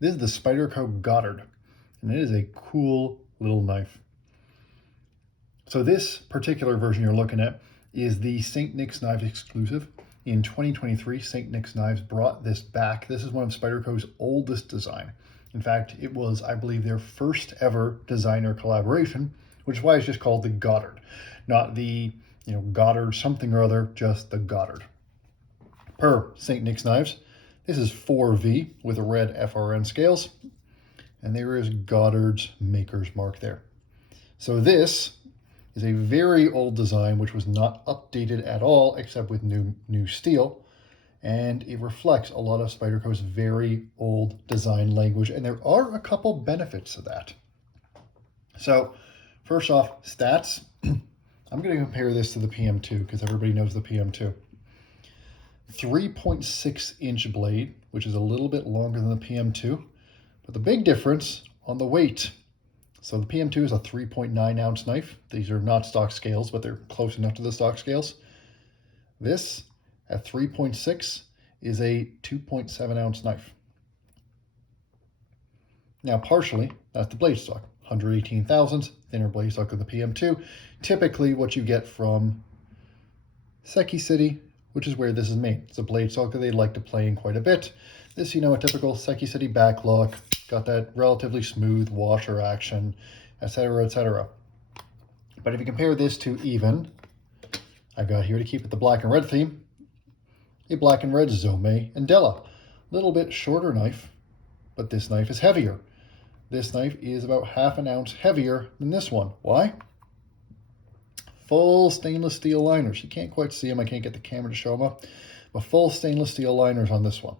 This is the Spyderco Goddard, and it is a cool little knife. So this particular version you're looking at is the St. Nick's Knives exclusive. In 2023, St. Nick's Knives brought this back. This is one of Spyderco's oldest design. In fact, it was, I believe, their first ever designer collaboration, which is why it's just called the Goddard, not the Goddard something or other, just the Goddard. Per St. Nick's Knives, this is 4V with a red FRN scales, and there is Goddard's maker's mark there. So this is a very old design which was not updated at all except with new steel, and it reflects a lot of Spyderco's very old design language, and there are a couple benefits to that. So first off, stats. I'm going to compare this to the PM2 because everybody knows the PM2. 3.6 inch blade, which is a little bit longer than the PM2, but the big difference on the weight. So the PM2 is a 3.9 ounce knife. These are not stock scales, but they're close enough to the stock scales. This at 3.6 is a 2.7 ounce knife. Now partially, that's the blade stock. 118 thousandths, thinner blade stock of the PM2. Typically what you get from Seki City, which is where this is made. It's a blade stock that they like to play in quite a bit. This, a typical Seki City backlock, got that relatively smooth washer action, etc., etc. But if you compare this to even, I've got here to keep it the black and red theme, a black and red Zome and Della. Little bit shorter knife, but this knife is heavier. This knife is about half an ounce heavier than this one. Why? Full stainless steel liners. You can't quite see them. I can't get the camera to show them up. But full stainless steel liners on this one.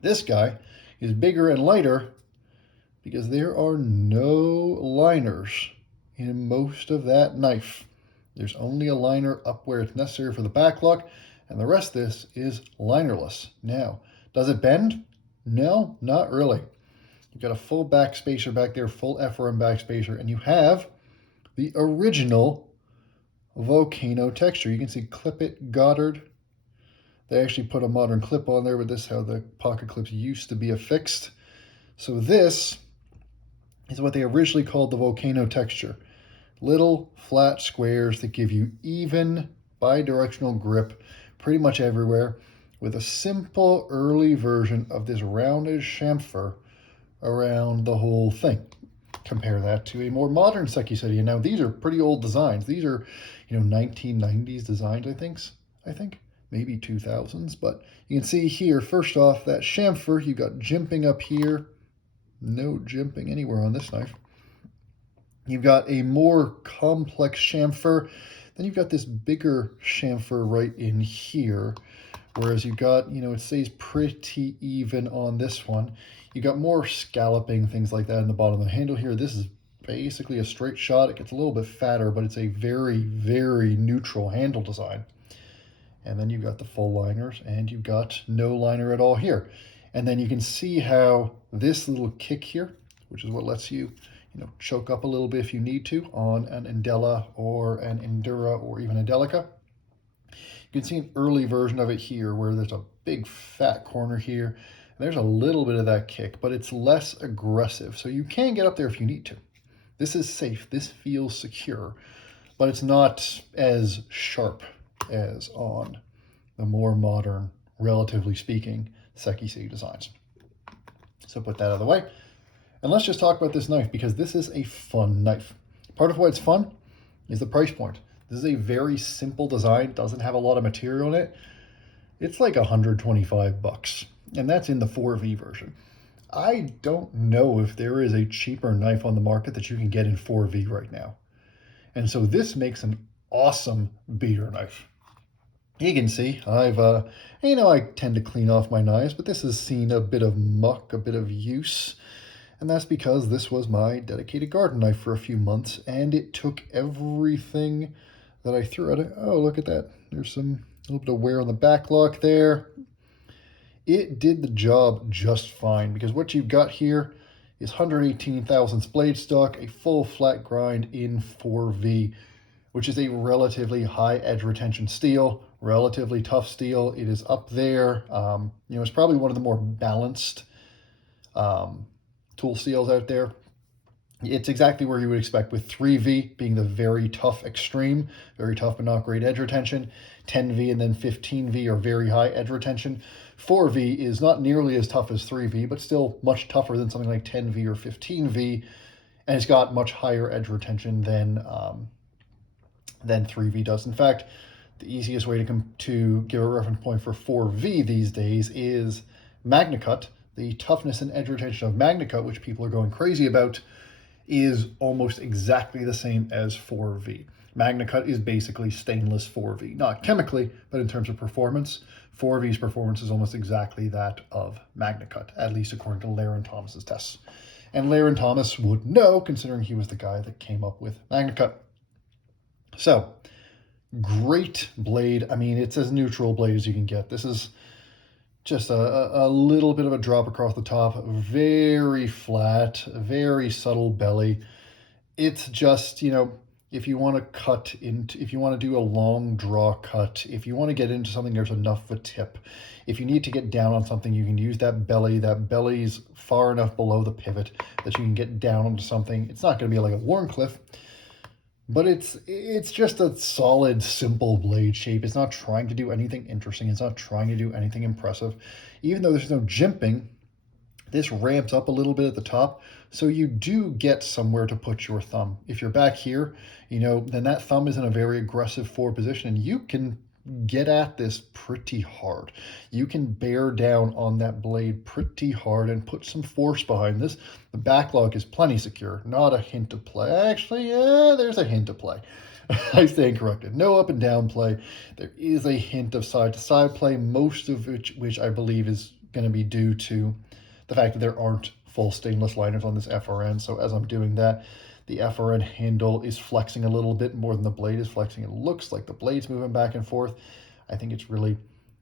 This guy is bigger and lighter because there are no liners in most of that knife. There's only a liner up where it's necessary for the backlock, and the rest of this is linerless. Now, does it bend? No, not really. You've got a full back spacer back there, full FRM back spacer, and you have the original volcano texture. You can see Clip It Goddard. They actually put a modern clip on there, but this is how the pocket clips used to be affixed. So this is what they originally called the volcano texture. Little flat squares that give you even bidirectional grip pretty much everywhere, with a simple early version of this rounded chamfer around the whole thing. Compare that to a more modern Seki City. And now these are pretty old designs. These are, 1990s designs, I think, maybe 2000s. But you can see here, first off, that chamfer, you've got jimping up here. No jimping anywhere on this knife. You've got a more complex chamfer. Then you've got this bigger chamfer right in here. Whereas you've got, it stays pretty even on this one. You got more scalloping, things like that in the bottom of the handle here. This is basically a straight shot. It gets a little bit fatter, but it's a very, very neutral handle design. And then you've got the full liners, and you've got no liner at all here. And then you can see how this little kick here, which is what lets you, choke up a little bit if you need to on an Indela or an Endura or even a Delica. You can see an early version of it here where there's a big fat corner here. There's a little bit of that kick, but it's less aggressive. So you can get up there if you need to. This is safe. This feels secure, but it's not as sharp as on the more modern, relatively speaking, Seki City designs. So put that out of the way. And let's just talk about this knife because this is a fun knife. Part of why it's fun is the price point. This is a very simple design, doesn't have a lot of material in it. It's like 125 bucks. And that's in the 4V version. I don't know if there is a cheaper knife on the market that you can get in 4V right now. And so this makes an awesome beater knife. You can see I tend to clean off my knives, but this has seen a bit of muck, a bit of use. And that's because this was my dedicated garden knife for a few months, and it took everything that I threw at it. Oh, look at that. There's a little bit of wear on the backlock there. It did the job just fine because what you've got here is 118 thousandths blade stock, a full flat grind in 4V, which is a relatively high edge retention steel, relatively tough steel. It is up there. It's probably one of the more balanced tool steels out there. It's exactly where you would expect, with 3V being the very tough extreme, very tough but not great edge retention. 10V and then 15V are very high edge retention. 4V is not nearly as tough as 3V, but still much tougher than something like 10V or 15V, and it's got much higher edge retention than 3V does. In fact, the easiest way to give a reference point for 4V these days is MagnaCut. The toughness and edge retention of MagnaCut, which people are going crazy about, is almost exactly the same as 4V. MagnaCut is basically stainless 4V, not chemically, but in terms of performance. 4V's performance is almost exactly that of MagnaCut, at least according to Laren Thomas's tests. And Laren Thomas would know, considering he was the guy that came up with MagnaCut. So, great blade. I mean, it's as neutral blade as you can get. This is just a little bit of a drop across the top, very flat, very subtle belly. It's just, you know, if you want to do a long draw cut, if you want to get into something, there's enough of a tip. If you need to get down on something, you can use that belly. That belly's far enough below the pivot that you can get down onto something. It's not going to be like a Warncliffe, but it's just a solid, simple blade shape. It's not trying to do anything interesting. It's not trying to do anything impressive. Even though there's no jimping, this ramps up a little bit at the top, so you do get somewhere to put your thumb. If you're back here, you know, then that thumb is in a very aggressive forward position, and you can get at this pretty hard. You can bear down on that blade pretty hard and put some force behind this. The backlog is plenty secure, not a hint of play. Actually, yeah, there's a hint of play. I stand corrected. No up and down play. There is a hint of side to side play, most of which I believe is going to be due to the fact that there aren't full stainless liners on this FRN. So as I'm doing that, the FRN handle is flexing a little bit more than the blade is flexing. It looks like the blade's moving back and forth. I think it's really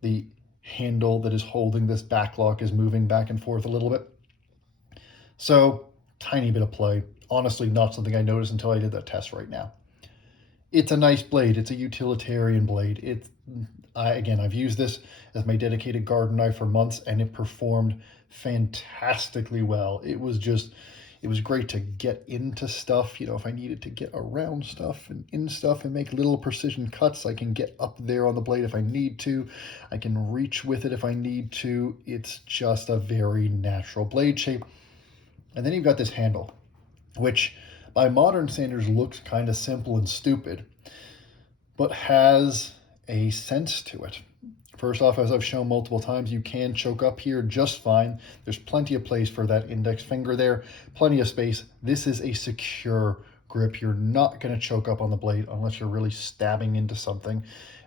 the handle that is holding this backlock is moving back and forth a little bit. So, tiny bit of play. Honestly, not something I noticed until I did that test right now. It's a nice blade. It's a utilitarian blade. I've used this as my dedicated garden knife for months, and it performed fantastically well. It was great to get into stuff. You know, if I needed to get around stuff and in stuff and make little precision cuts, I can get up there on the blade if I need to. I can reach with it if I need to. It's just a very natural blade shape. And then you've got this handle, which by modern standards looks kind of simple and stupid, but has a sense to it. First off, as I've shown multiple times, you can choke up here just fine. There's plenty of place for that index finger there, plenty of space. This is a secure grip. You're not going to choke up on the blade unless you're really stabbing into something,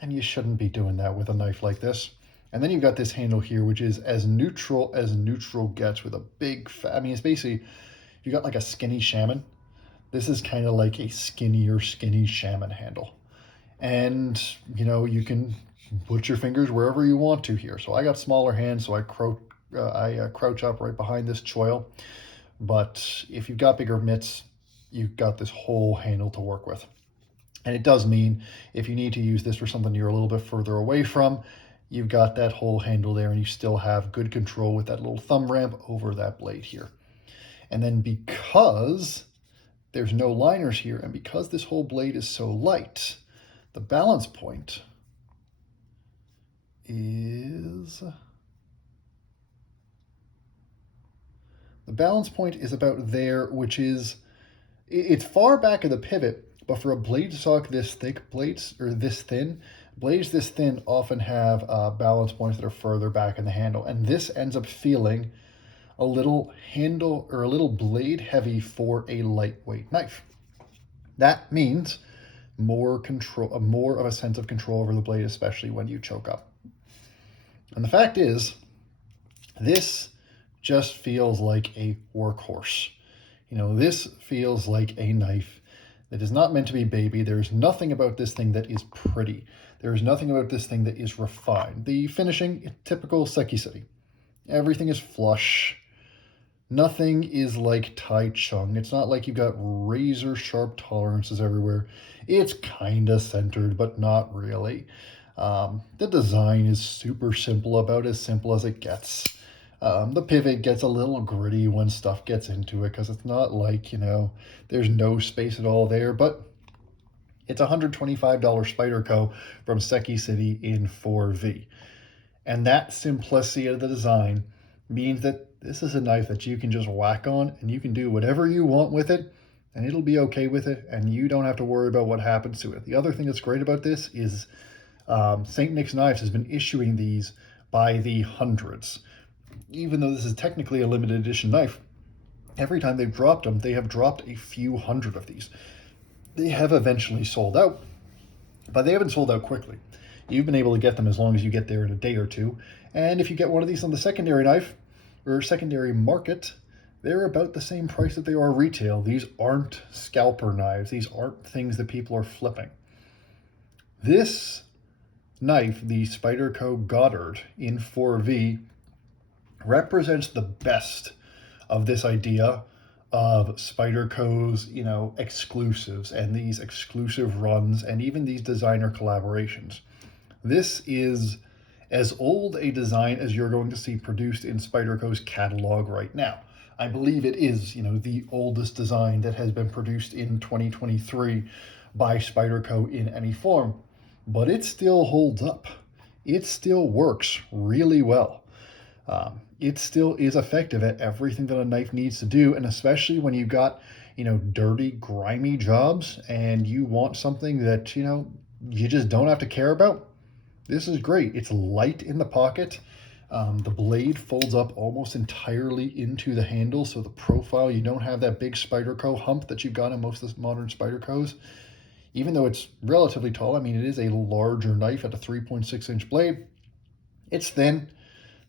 and you shouldn't be doing that with a knife like this. And then you've got this handle here, which is as neutral gets, with a big I mean, it's basically, if you got like a skinny shaman, this is kind of like a skinny shaman handle. And, you know, you can put your fingers wherever you want to here. So I got smaller hands, so I crouch up right behind this choil. But if you've got bigger mitts, you've got this whole handle to work with. And it does mean if you need to use this for something you're a little bit further away from, you've got that whole handle there, and you still have good control with that little thumb ramp over that blade here. And then because there's no liners here, and because this whole blade is so light, the balance point is about there, which is, it's far back of the pivot, but for a blade stock this thick, blades this thin often have balance points that are further back in the handle, and this ends up feeling a little handle or a little blade heavy for a lightweight knife. That means more control, more of a sense of control over the blade, especially when you choke up. And the fact is, this just feels like a workhorse. You know, this feels like a knife that is not meant to be baby. There's nothing about this thing that is pretty. There is nothing about this thing that is refined. The finishing, typical Seki City. Everything is flush. Nothing is like Tai Chung. It's not like you've got razor sharp tolerances everywhere. It's kind of centered, but not really. The design is super simple, about as simple as it gets. The pivot gets a little gritty when stuff gets into it because it's not like, there's no space at all there, but it's $125 Spyderco from Seki City in 4V. And that simplicity of the design means that this is a knife that you can just whack on and you can do whatever you want with it and it'll be okay with it and you don't have to worry about what happens to it. The other thing that's great about this is St. Nick's Knives has been issuing these by the hundreds. Even though this is technically a limited edition knife, every time they've dropped them, they have dropped a few hundred of these. They have eventually sold out, but they haven't sold out quickly. You've been able to get them as long as you get there in a day or two. And if you get one of these on the secondary knife or secondary market, they're about the same price that they are retail. These aren't scalper knives. These aren't things that people are flipping. This knife, the Spyderco Goddard in 4V, represents the best of this idea of Spyderco's, exclusives and these exclusive runs and even these designer collaborations. This is as old a design as you're going to see produced in Spyderco's catalog right now. I believe it is, the oldest design that has been produced in 2023 by Spyderco in any form, but it still holds up. It still works really well. It still is effective at everything that a knife needs to do, and especially when you've got, dirty, grimy jobs and you want something that, you just don't have to care about. This is great. It's light in the pocket. The blade folds up almost entirely into the handle, so the profile, you don't have that big Spyderco hump that you've got in most of the modern Spydercos. Even though it's relatively tall, it is a larger knife at a 3.6-inch blade. It's thin.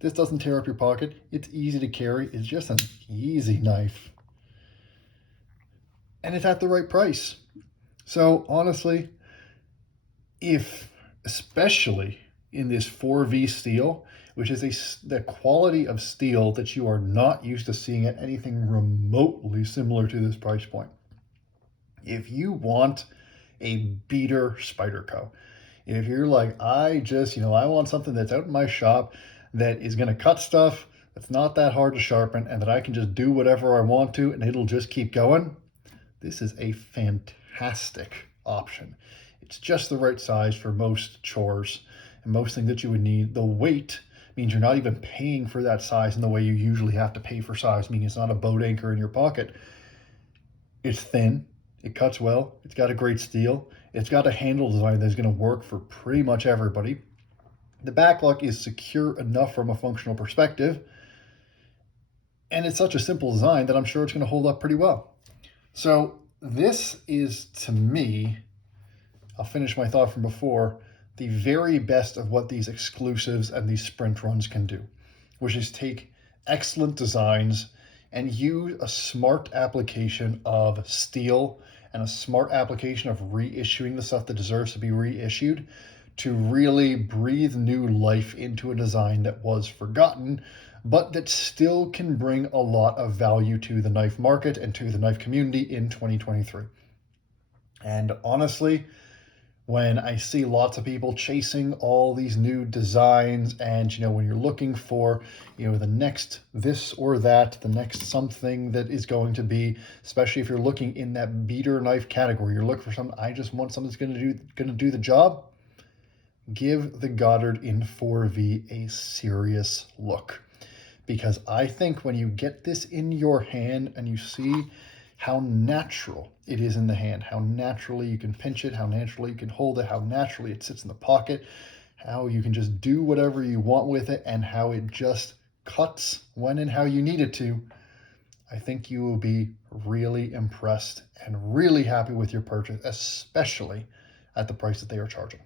This doesn't tear up your pocket. It's easy to carry. It's just an easy knife. And it's at the right price. So honestly, especially in this 4V steel, which is the quality of steel that you are not used to seeing at anything remotely similar to this price point. If you want a beater Spyderco, if you're like, I want something that's out in my shop that is going to cut stuff, that's not that hard to sharpen, and that I can just do whatever I want to, and it'll just keep going, this is a fantastic option. It's just the right size for most chores and most things that you would need. The weight means you're not even paying for that size in the way you usually have to pay for size, meaning it's not a boat anchor in your pocket. It's thin, it cuts well, it's got a great steel, it's got a handle design that's going to work for pretty much everybody. The backlock is secure enough from a functional perspective, and it's such a simple design that I'm sure it's going to hold up pretty well. So this is, to me, I'll finish my thought from before, the very best of what these exclusives and these sprint runs can do, which is take excellent designs and use a smart application of steel and a smart application of reissuing the stuff that deserves to be reissued to really breathe new life into a design that was forgotten, but that still can bring a lot of value to the knife market and to the knife community in 2023. And honestly, when I see lots of people chasing all these new designs and, when you're looking for, the next this or that, the next something that is going to be, especially if you're looking in that beater knife category, you're looking for something, I just want something that's going to do the job. Give the Goddard in 4V a serious look, because I think when you get this in your hand and you see how natural it is in the hand, how naturally you can pinch it, how naturally you can hold it, how naturally it sits in the pocket, how you can just do whatever you want with it, and how it just cuts when and how you need it to, I think you will be really impressed and really happy with your purchase, especially at the price that they are charging.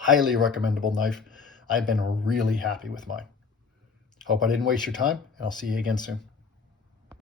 Highly recommendable knife. I've been really happy with mine. Hope I didn't waste your time, and I'll see you again soon.